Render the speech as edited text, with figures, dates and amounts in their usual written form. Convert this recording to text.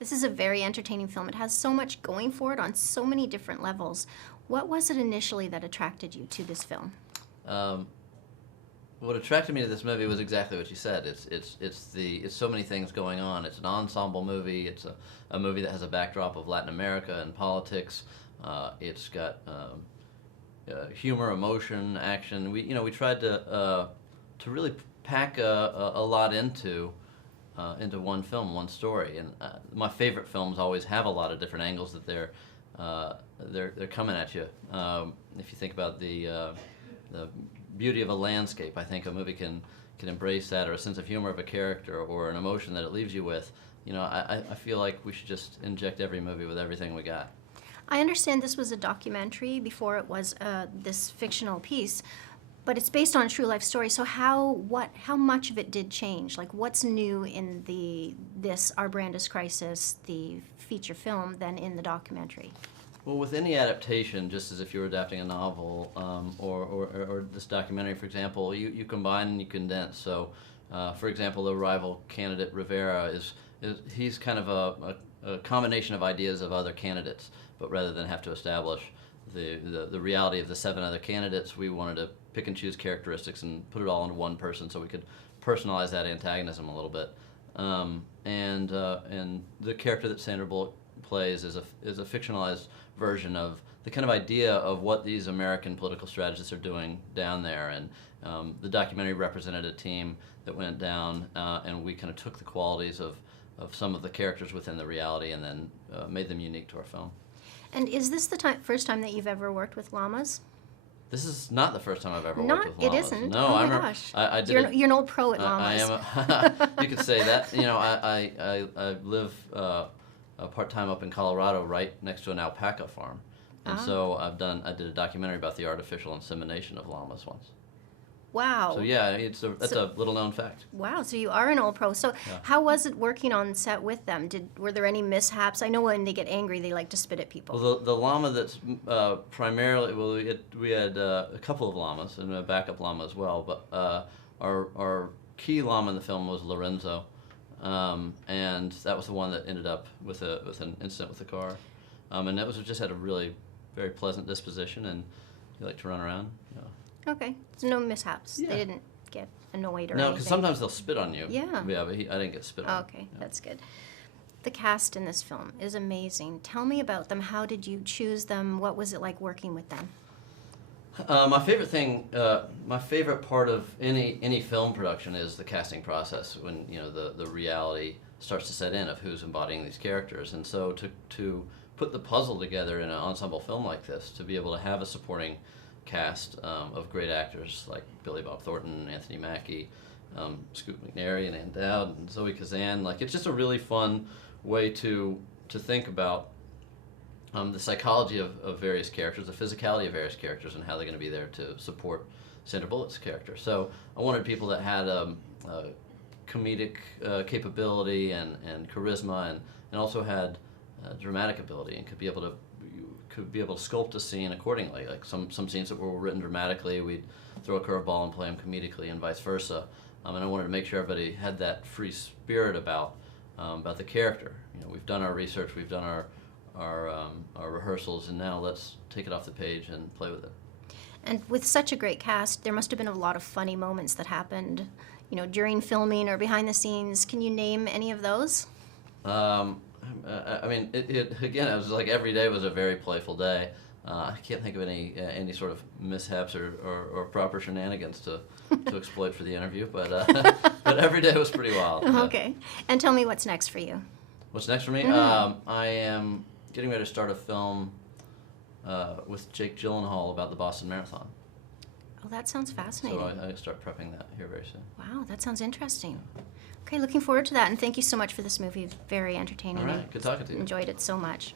This is a very entertaining film. It has so much going for it on so many different levels. What was it initially that attracted you to this film? What attracted me to this movie was exactly what you said. It's so many things going on. It's an ensemble movie. It's a movie that has a backdrop of Latin America and politics. It's got humor, emotion, action. We tried to really pack a lot into one film, one story. And my favorite films always have a lot of different angles that they're coming at you. If you think about the beauty of a landscape, I think a movie can embrace that, or a sense of humor of a character, or an emotion that it leaves you with. I feel like we should just inject every movie with everything we got. I understand this was a documentary before it was this fictional piece, but it's based on a true life story. So how much of it did change? Like, what's new in this Our Brand is Crisis, the feature film, than in the documentary? Well, with any adaptation, just as if you were adapting a novel or this documentary, for example, you combine and you condense. So, for example, the rival candidate Rivera he's kind of a combination of ideas of other candidates, but rather than have to establish the reality of the 7 other candidates, we wanted to pick and choose characteristics and put it all into one person so we could personalize that antagonism a little bit. And the character that Sandra Bullock plays is a fictionalized version of the kind of idea of what these American political strategists are doing down there. And the documentary represented a team that went down, and we kind of took the qualities of some of the characters within the reality and then made them unique to our film. And is this the first time that you've ever worked with llamas? This is not the first time I've ever worked with It llamas. isn't? No, Oh I my remember. gosh. I did You're an old pro at I llamas. am. You could say that. I live part-time up in Colorado, right next to an alpaca farm, and so I did a documentary about the artificial insemination of llamas once. Wow. So yeah, that's a little-known fact. Wow, so you are an old pro. So Yeah. how was it working on set with them? Were there any mishaps? I know when they get angry, they like to spit at people. Well, the llama that's primarily, we had a couple of llamas and a backup llama as well, but our key llama in the film was Lorenzo, and that was the one that ended up with an incident with the car, and that just had a really very pleasant disposition, and he liked to run around. Okay, so no mishaps. Yeah. They didn't get annoyed or No, anything. because sometimes they'll spit on you. Yeah. Yeah, but I didn't get spit on. Okay, Yeah. that's good. The cast in this film is amazing. Tell me about them. How did you choose them? What was it like working with them? My favorite part of any film production is the casting process, when the reality starts to set in of who's embodying these characters. And so to put the puzzle together in an ensemble film like this, to be able to have a supporting cast of great actors like Bob Thornton, Anthony Mackie, Scoot McNairy, and Ann Dowd, and Zoe Kazan, it's just a really fun way to think about the psychology of various characters, the physicality of various characters, and how they're going to be there to support Sandra Bullock's character. So I wanted people that had comedic capability and charisma, and also had dramatic ability, and could be able to sculpt a scene accordingly. Like some scenes that were written dramatically, we'd throw a curveball and play them comedically, and vice versa. And I wanted to make sure everybody had that free spirit about the character. We've done our research, we've done our rehearsals, and now let's take it off the page and play with it. And with such a great cast, there must have been a lot of funny moments that happened, during filming or behind the scenes. Can you name any of those? Again, it was like every day was a very playful day. I can't think of any sort of mishaps or proper shenanigans to exploit for the interview, but every day was pretty wild. Yeah. Okay. And tell me what's next for you. What's next for me? Mm-hmm. I am getting ready to start a film with Jake Gyllenhaal about the Boston Marathon. Oh, that sounds fascinating. So I start prepping that here very soon. Wow, that sounds interesting. Okay, looking forward to that, and thank you so much for this movie. Very entertaining. All right, good talking to you. Enjoyed it so much.